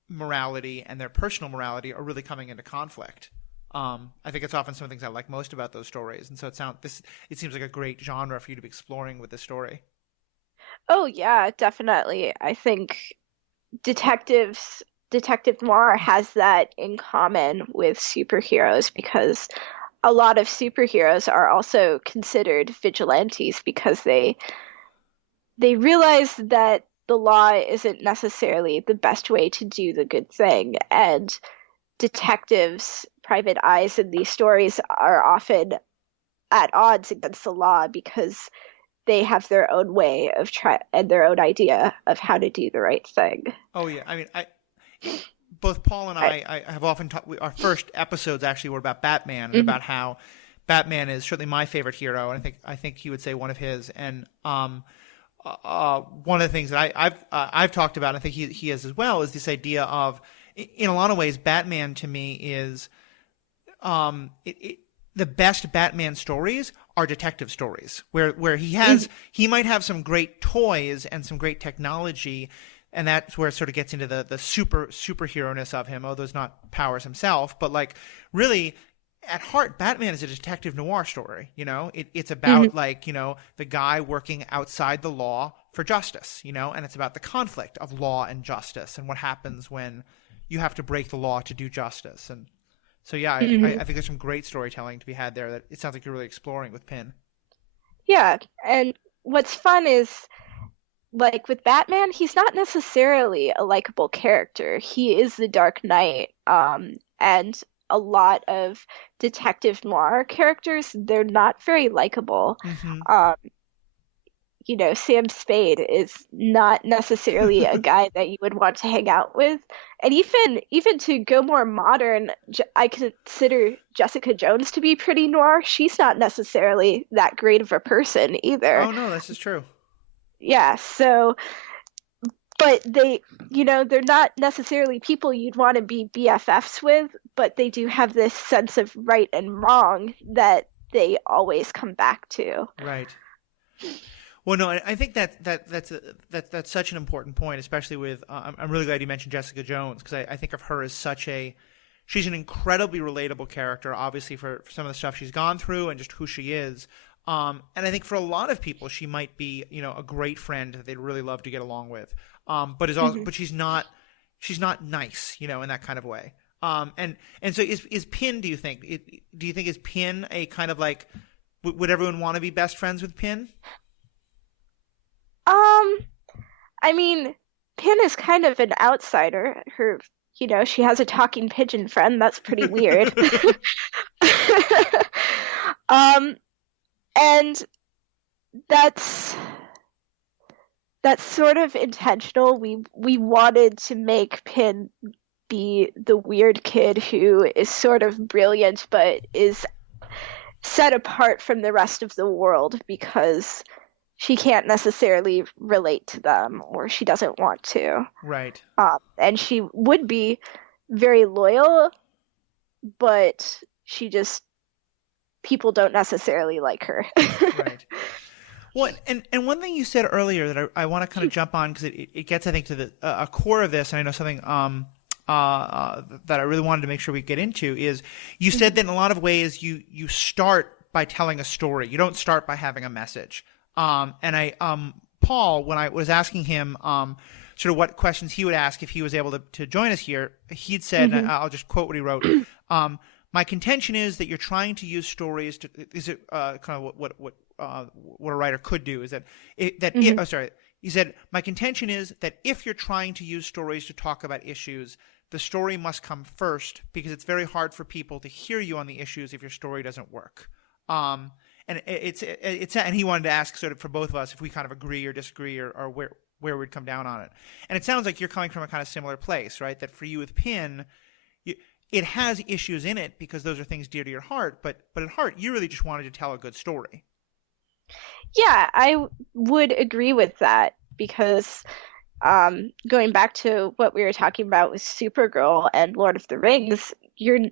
morality and their personal morality are really coming into conflict. I think it's often some of the things I like most about those stories, and so it seems like a great genre for you to be exploring with this story. Oh yeah, definitely. I think detective noir has that in common with superheroes because a lot of superheroes are also considered vigilantes because they realize that the law isn't necessarily the best way to do the good thing, and detectives, private eyes in these stories are often at odds against the law because they have their own way of and their own idea of how to do the right thing. Oh yeah, I mean, both Paul and I have often talked. Our first episodes actually were about Batman and about how Batman is certainly my favorite hero, and I think he would say one of his. And one of the things that I've talked about, and I think he has as well, is this idea of, in a lot of ways, Batman to me is the best Batman stories are detective stories where he might have some great toys and some great technology, and that's where it sort of gets into the superhero-ness of him, although he's not powers himself. But like really, at heart, Batman is a detective noir story. It's about the guy working outside the law for justice. And it's about the conflict of law and justice and what happens when you have to break the law to do justice. And so yeah, I think there's some great storytelling to be had there that it sounds like you're really exploring with Pin. Yeah, and what's fun is, like with Batman, he's not necessarily a likable character. He is the Dark Knight, and a lot of detective noir characters, they're not very likable. Sam Spade is not necessarily a guy that you would want to hang out with. And even to go more modern, I consider Jessica Jones to be pretty noir. She's not necessarily that great of a person either. Oh no, this is true. Yeah, so but they're not necessarily people you'd want to be BFFs with, but they do have this sense of right and wrong that they always come back to. Right. Well, no, I think that's such an important point, especially with. I'm really glad you mentioned Jessica Jones, because I think of her as she's an incredibly relatable character, obviously for some of the stuff she's gone through and just who she is. And I think for a lot of people, she might be a great friend that they'd really love to get along with. But she's not nice, in that kind of way. And so is Pin? Do you think is Pin a kind of like, would everyone want to be best friends with Pin? I mean, Pin is kind of an outsider. She has a talking pigeon friend. That's pretty weird. And that's sort of intentional. We wanted to make Pin be the weird kid who is sort of brilliant, but is set apart from the rest of the world because she can't necessarily relate to them, or she doesn't want to. Right. And she would be very loyal, but people don't necessarily like her. Right. Well, and one thing you said earlier that I want to kind of jump on, because it gets, I think, to a core of this, and I know something that I really wanted to make sure we get into is, you said that in a lot of ways you start by telling a story. You don't start by having a message. Paul, when I was asking him sort of what questions he would ask if he was able to join us here, he'd said, and I'll just quote what he wrote, my contention is that you're trying to use stories to, is it kind of what a writer could do, is that he said, my contention is that if you're trying to use stories to talk about issues, the story must come first, because it's very hard for people to hear you on the issues if your story doesn't work. And and he wanted to ask sort of for both of us if we kind of agree or disagree, or where we'd come down on it. And it sounds like you're coming from a kind of similar place, right? That for you with Pin, it has issues in it because those are things dear to your heart, but at heart, you really just wanted to tell a good story. Yeah, I would agree with that because going back to what we were talking about with Supergirl and Lord of the Rings, you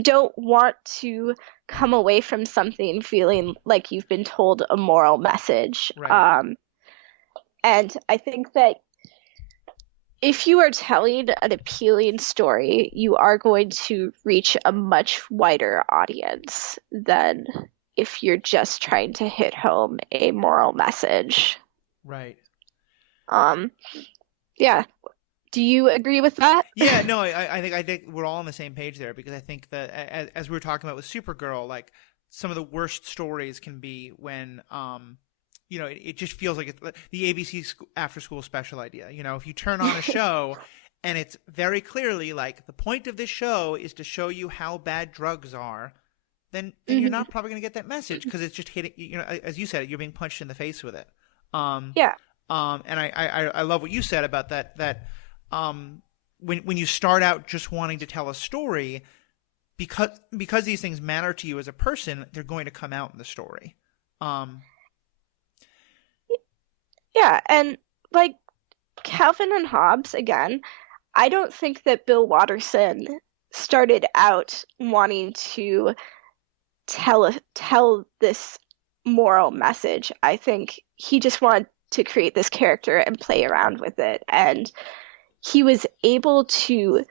don't want to come away from something feeling like you've been told a moral message. Right. And I think that if you are telling an appealing story, you are going to reach a much wider audience than if you're just trying to hit home a moral message. Right. Yeah. Do you agree with that? Yeah, no, I think we're all on the same page there because I think that as we were talking about with Supergirl, like some of the worst stories can be when it just feels like it's the ABC after school special idea. If you turn on a show and it's very clearly like the point of this show is to show you how bad drugs are, then you're not probably going to get that message because it's just hitting. As you said, you're being punched in the face with it. Yeah. And I love what you said about that. When you start out just wanting to tell a story, because these things matter to you as a person, they're going to come out in the story. Yeah, and like Calvin and Hobbes, again, I don't think that Bill Watterson started out wanting to tell this moral message. I think he just wanted to create this character and play around with it. And he was able to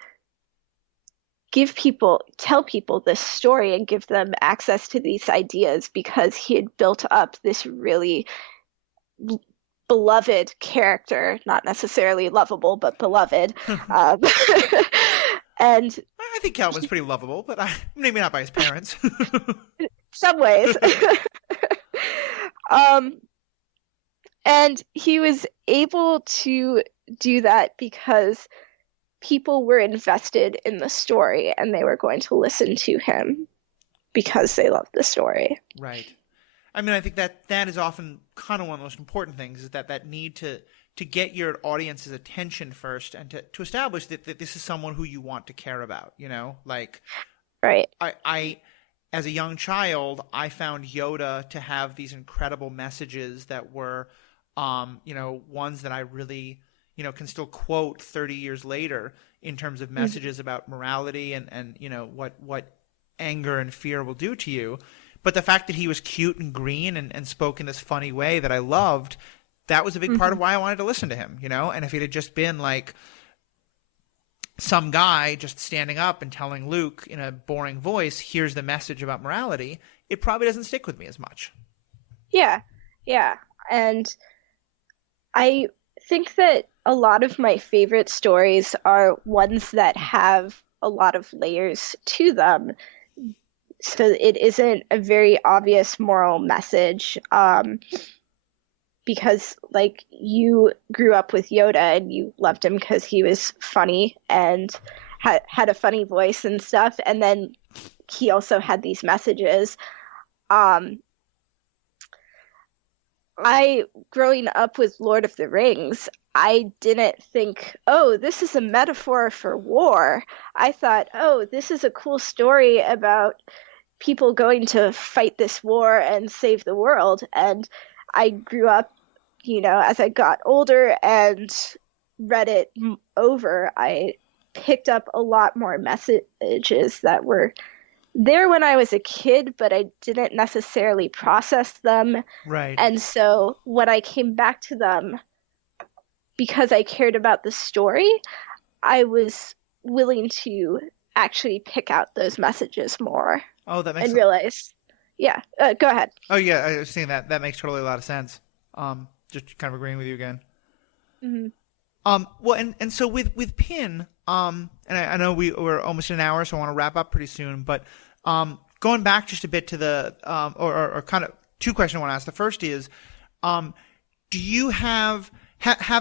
tell people this story and give them access to these ideas because he had built up this really beloved character, not necessarily lovable, but beloved. And I think Calvin's pretty lovable, but maybe not by his parents. some ways. And he was able to do that because people were invested in the story and they were going to listen to him because they loved the story. Right. I mean, I think that is often kind of one of the most important things is that need to get your audience's attention first and to establish that this is someone who you want to care about, like right. I as a young child, I found Yoda to have these incredible messages that were, ones that I really, can still quote 30 years later in terms of messages about morality and what anger and fear will do to you. But the fact that he was cute and green and spoke in this funny way that I loved, that was a big part of why I wanted to listen to him, And if it had just been like some guy just standing up and telling Luke in a boring voice, here's the message about morality, it probably doesn't stick with me as much. Yeah. Yeah. And I think that a lot of my favorite stories are ones that have a lot of layers to them. So it isn't a very obvious moral message. Because like you grew up with Yoda and you loved him because he was funny and had a funny voice and stuff. And then he also had these messages. Growing up with Lord of the Rings, I didn't think, oh, this is a metaphor for war. I thought, oh, this is a cool story about people going to fight this war and save the world. And I grew up, as I got older and read it over, I picked up a lot more messages that were there when I was a kid, but I didn't necessarily process them. Right. And so when I came back to them, because I cared about the story, I was willing to actually pick out those messages more. Oh, that makes and realize. Yeah. Go ahead. Oh, yeah. I was saying that. That makes totally a lot of sense. Just kind of agreeing with you again. Mm-hmm. Well, and so with Pin, and I know we're almost an hour, so I want to wrap up pretty soon. But going back just a bit to the or kind of two questions I want to ask. The first is, do you have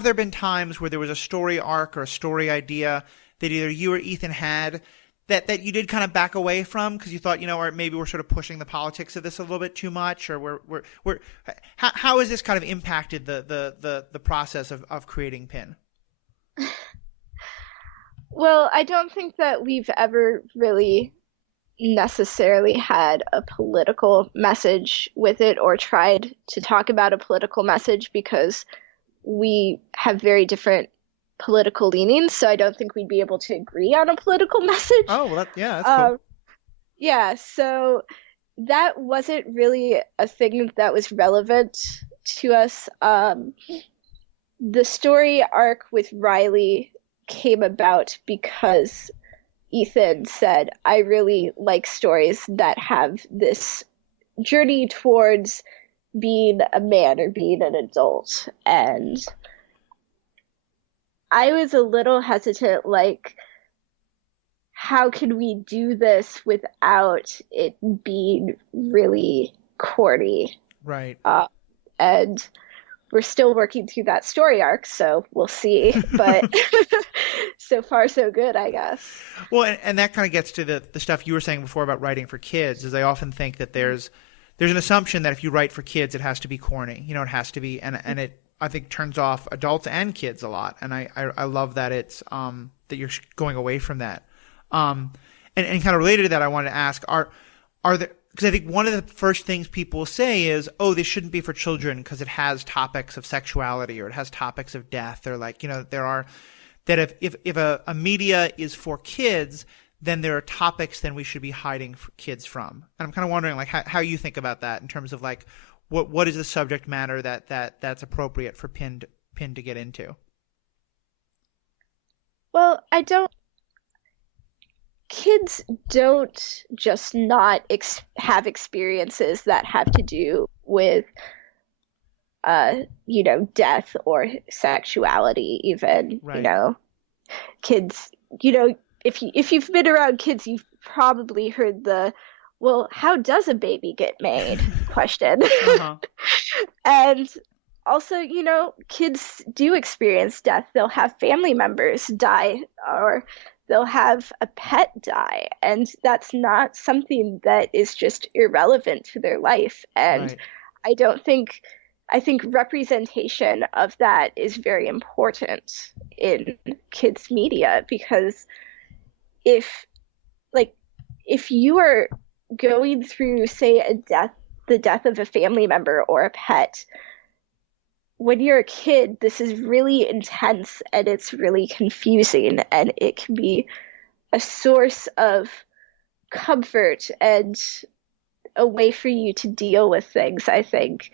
there been times where there was a story arc or a story idea that either you or Ethan had that you did kind of back away from because you thought, or maybe we're sort of pushing the politics of this a little bit too much, or how has this kind of impacted the process of creating Pin? Well, I don't think that we've ever really necessarily had a political message with it or tried to talk about a political message because we have very different political leanings, so I don't think we'd be able to agree on a political message. Oh, well, yeah, that's cool. Um, yeah, so that wasn't really a thing that was relevant to us. The story arc with Riley came about because Ethan said, I really like stories that have this journey towards being a man or being an adult. And I was a little hesitant, like, how can we do this without it being really corny? Right. And we're still working through that story arc, so we'll see. But so far, so good, I guess. Well, and that kind of gets to the stuff you were saying before about writing for kids, is I often think that there's an assumption that if you write for kids, it has to be corny. It has to be, and it, I think, turns off adults and kids a lot. And I love that it's that you're going away from that. And kind of related to that, I wanted to ask, are there, because I think one of the first things people will say is, oh, this shouldn't be for children because it has topics of sexuality or it has topics of death, or like, there are, that if a media is for kids, then there are topics then we should be hiding for kids from. And I'm kind of wondering, like, how you think about that in terms of like what is the subject matter that's appropriate for Pin to get into. Well, kids don't just not have experiences that have to do with death or sexuality even. Right. Kids, if you've been around kids, you've probably heard the, well, how does a baby get made question. Uh-huh. And also, kids do experience death. They'll have family members die, or they'll have a pet die, and that's not something that is just irrelevant to their life. And Right. I think representation of that is very important in kids media, because if if you are going through, say, the death of a family member or a pet, when you're a kid, this is really intense and it's really confusing, and it can be a source of comfort and a way for you to deal with things, I think,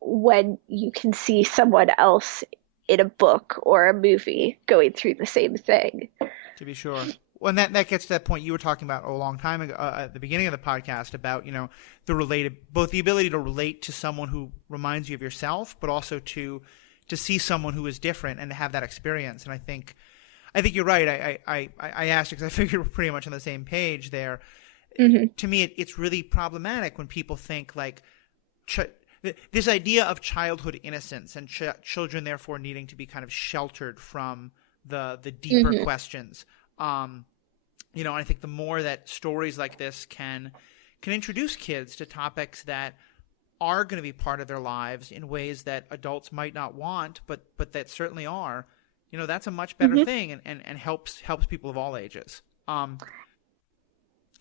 when you can see someone else in a book or a movie going through the same thing. To be sure. Well, and that gets to that point you were talking about a long time ago at the beginning of the podcast about, both the ability to relate to someone who reminds you of yourself, but also to see someone who is different and to have that experience. And I think you're right. I asked because I figured we're pretty much on the same page there. Mm-hmm. To me, it's really problematic when people think like this idea of childhood innocence and children therefore needing to be kind of sheltered from the deeper Mm-hmm. questions. And I think the more that stories like this can introduce kids to topics that are going to be part of their lives in ways that adults might not want, but that certainly are, that's a much better Mm-hmm. thing and helps people of all ages. Go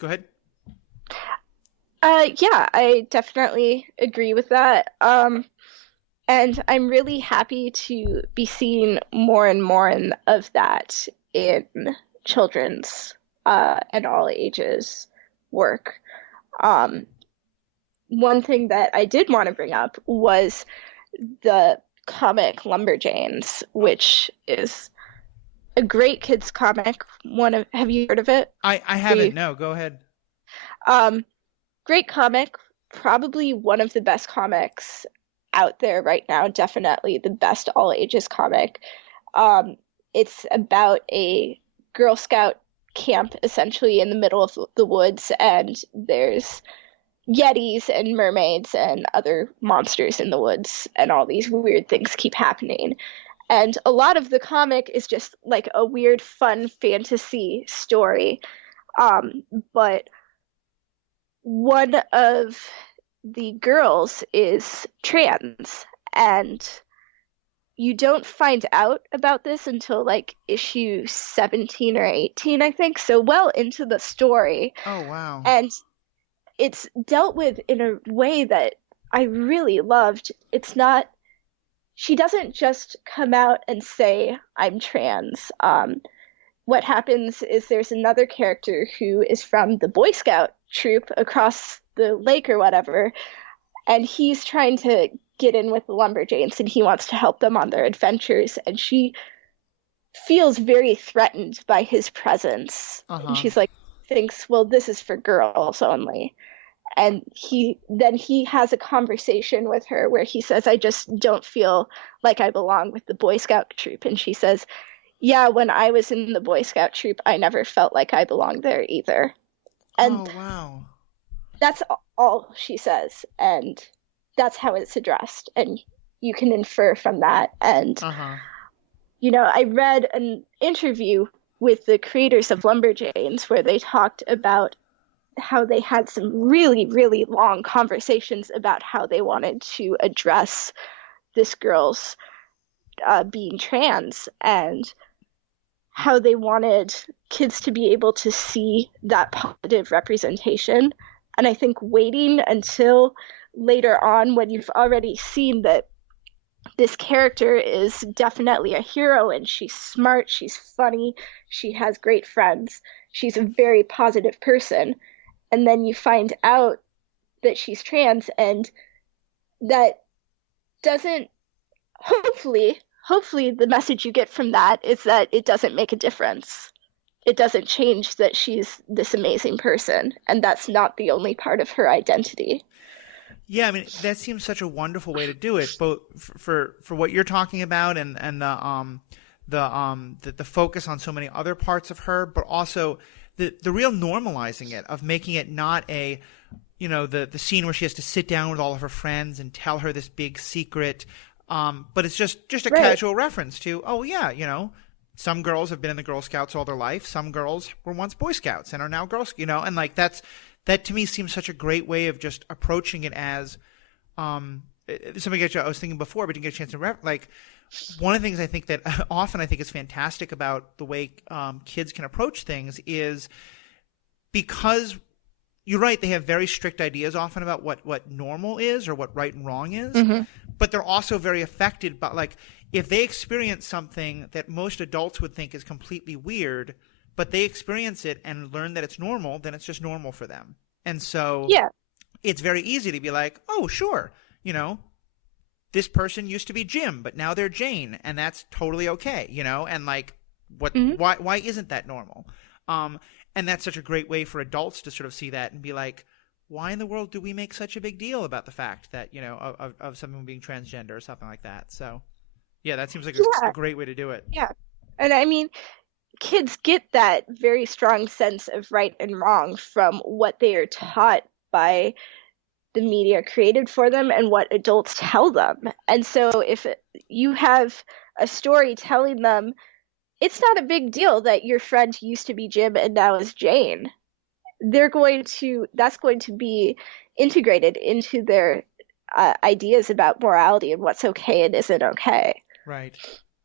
ahead. Yeah, I definitely agree with that. And I'm really happy to be seeing more and more of that in children's and all ages work. One thing that I did want to bring up was the comic Lumberjanes, which is a great kids comic. Have you heard of it? I haven't. No, go ahead. Great comic, probably one of the best comics out there right now, definitely the best all ages comic. It's about a Girl Scout camp essentially in the middle of the woods, and there's yetis and mermaids and other monsters in the woods, and all these weird things keep happening. And a lot of the comic is just like a weird, fun fantasy story. But one of the girls is trans, and you don't find out about this until like issue 17 or 18, I think, so well into the story. Oh, wow. And it's dealt with in a way that I really loved. It's not, she doesn't just come out and say, I'm trans. What happens is there's another character who is from the Boy Scout troop across the lake or whatever, and he's trying to get in with the Lumberjanes and he wants to help them on their adventures, and she feels very threatened by his presence. And she's like, thinks, well, this is for girls only. And he has a conversation with her where he says, I just don't feel like I belong with the Boy Scout troop. And she says, yeah, when I was in the Boy Scout troop, I never felt like I belonged there either. And oh, wow. That's all she says. And that's how it's addressed. And you can infer from that. And, you know, I read an interview with the creators of Lumberjanes where they talked about how they had some really, really long conversations about how they wanted to address this girl's being trans, and how they wanted kids to be able to see that positive representation. And I think waiting until later on, when you've already seen that this character is definitely a hero and she's smart, she's funny, she has great friends, she's a very positive person, and then you find out that she's trans, and that doesn't, hopefully the message you get from that is that it doesn't make a difference. It doesn't change that she's this amazing person, and that's not the only part of her identity. Yeah, I mean, that seems such a wonderful way to do it, both for what you're talking about and the focus on so many other parts of her, but also the real normalizing it, of making it not a, you know, the scene where she has to sit down with all of her friends and tell her this big secret, but it's just a casual reference to, oh yeah, you know, some girls have been in the Girl Scouts all their life, some girls were once Boy Scouts and are now Girls, you know, and like that to me seems such a great way of just approaching it as something I was thinking before, but didn't get a chance to like. One of the things I think that often I think is fantastic about the way kids can approach things is because you're right, they have very strict ideas often about what normal is or what right and wrong is, but they're also very affected by, like, if they experience something that most adults would think is completely weird, but they experience it and learn that it's normal, then it's just normal for them. And so it's very easy to be like, oh, sure, you know, this person used to be Jim, but now they're Jane, and that's totally okay, you know? And like, why isn't that normal? And that's such a great way for adults to sort of see that and be like, why in the world do we make such a big deal about the fact that, you know, of someone being transgender or something like that? So, yeah, that seems like a great way to do it. Yeah. And I mean, kids get that very strong sense of right and wrong from what they are taught by the media created for them and what adults tell them. And so if you have a story telling them it's not a big deal that your friend used to be Jim and now is Jane, that's going to be integrated into their ideas about morality and what's okay and isn't okay. Right.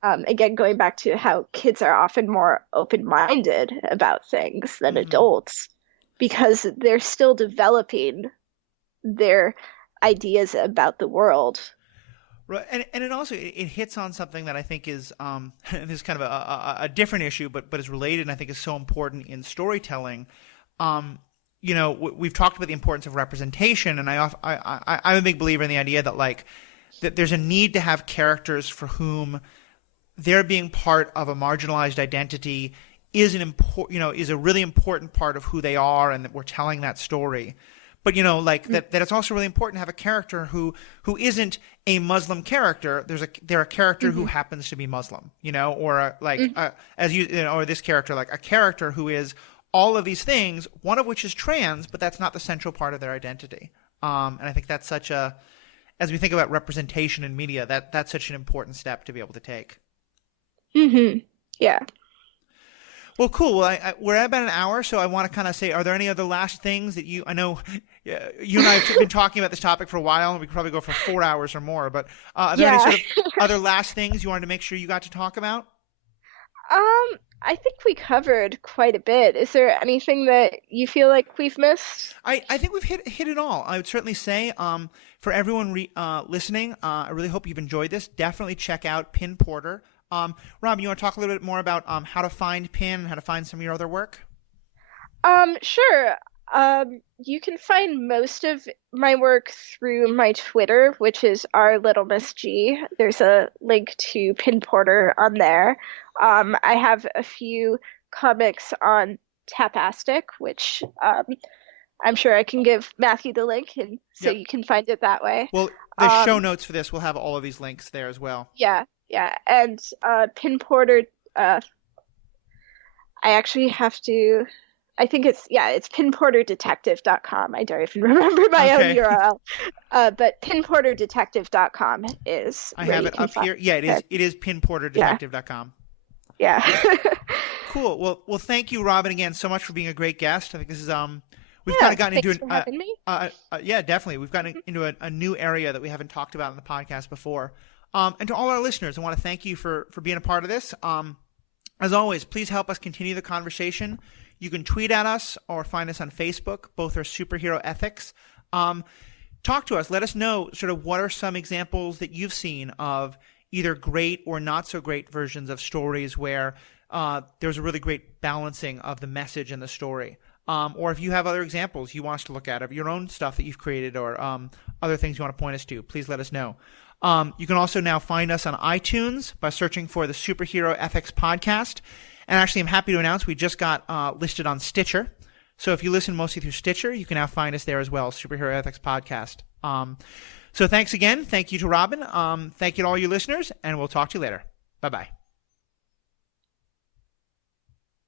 Again, going back to how kids are often more open-minded about things than adults, because they're still developing their ideas about the world. Right, and it also it hits on something that I think is this is kind of a different issue, but is related, and I think is so important in storytelling. You know, we've talked about the importance of representation, and I'm a big believer in the idea that like that there's a need to have characters for whom their being part of a marginalized identity is a really important part of who they are, and that we're telling that story. But, you know, like that it's also really important to have a character who isn't a Muslim character. They're a character who happens to be Muslim, you know, or or this character, like a character who is all of these things, one of which is trans, but that's not the central part of their identity. And I think that's such as we think about representation in media, that's such an important step to be able to take. Yeah. Well, cool. Well, we're at about an hour, so I want to kind of say, are there any other last things that I know you and I have been talking about this topic for a while, and we could probably go for 4 hours or more, but are there any sort of other last things you wanted to make sure you got to talk about? I think we covered quite a bit. Is there anything that you feel like we've missed? I think we've hit it all. I would certainly say for everyone listening, I really hope you've enjoyed this. Definitely check out Pin Porter. Rob, you want to talk a little bit more about how to find Pin and how to find some of your other work? Sure. You can find most of my work through my Twitter, which is our Little Miss G. There's a link to Pin Porter on there. I have a few comics on Tapastic, which I'm sure I can give Matthew the link, and so you can find it that way. Well, the show notes for this will have all of these links there as well. Yeah, and Pin Porter. I actually have to. I think it's pinporterdetective.com. I don't even remember my own URL. But pinporterdetective.com is. I have it up here. Yeah, it is pinporterdetective.com. Yeah. Cool. Well, thank you, Robin, again so much for being a great guest. I think this is we've kind of gotten into for having me. Yeah, definitely. We've gotten into a new area that we haven't talked about in the podcast before. And to all our listeners, I want to thank you for being a part of this. As always, please help us continue the conversation. You can tweet at us or find us on Facebook. Both are Superhero Ethics. Talk to us. Let us know sort of what are some examples that you've seen of either great or not so great versions of stories where there's a really great balancing of the message and the story. Or if you have other examples you want us to look at of your own stuff that you've created or other things you want to point us to, please let us know. You can also now find us on iTunes by searching for the Superhero Ethics Podcast. And actually, I'm happy to announce we just got listed on Stitcher. So if you listen mostly through Stitcher, you can now find us there as well, Superhero Ethics Podcast. So thanks again. Thank you to Robin. Thank you to all you listeners, and we'll talk to you later. Bye-bye.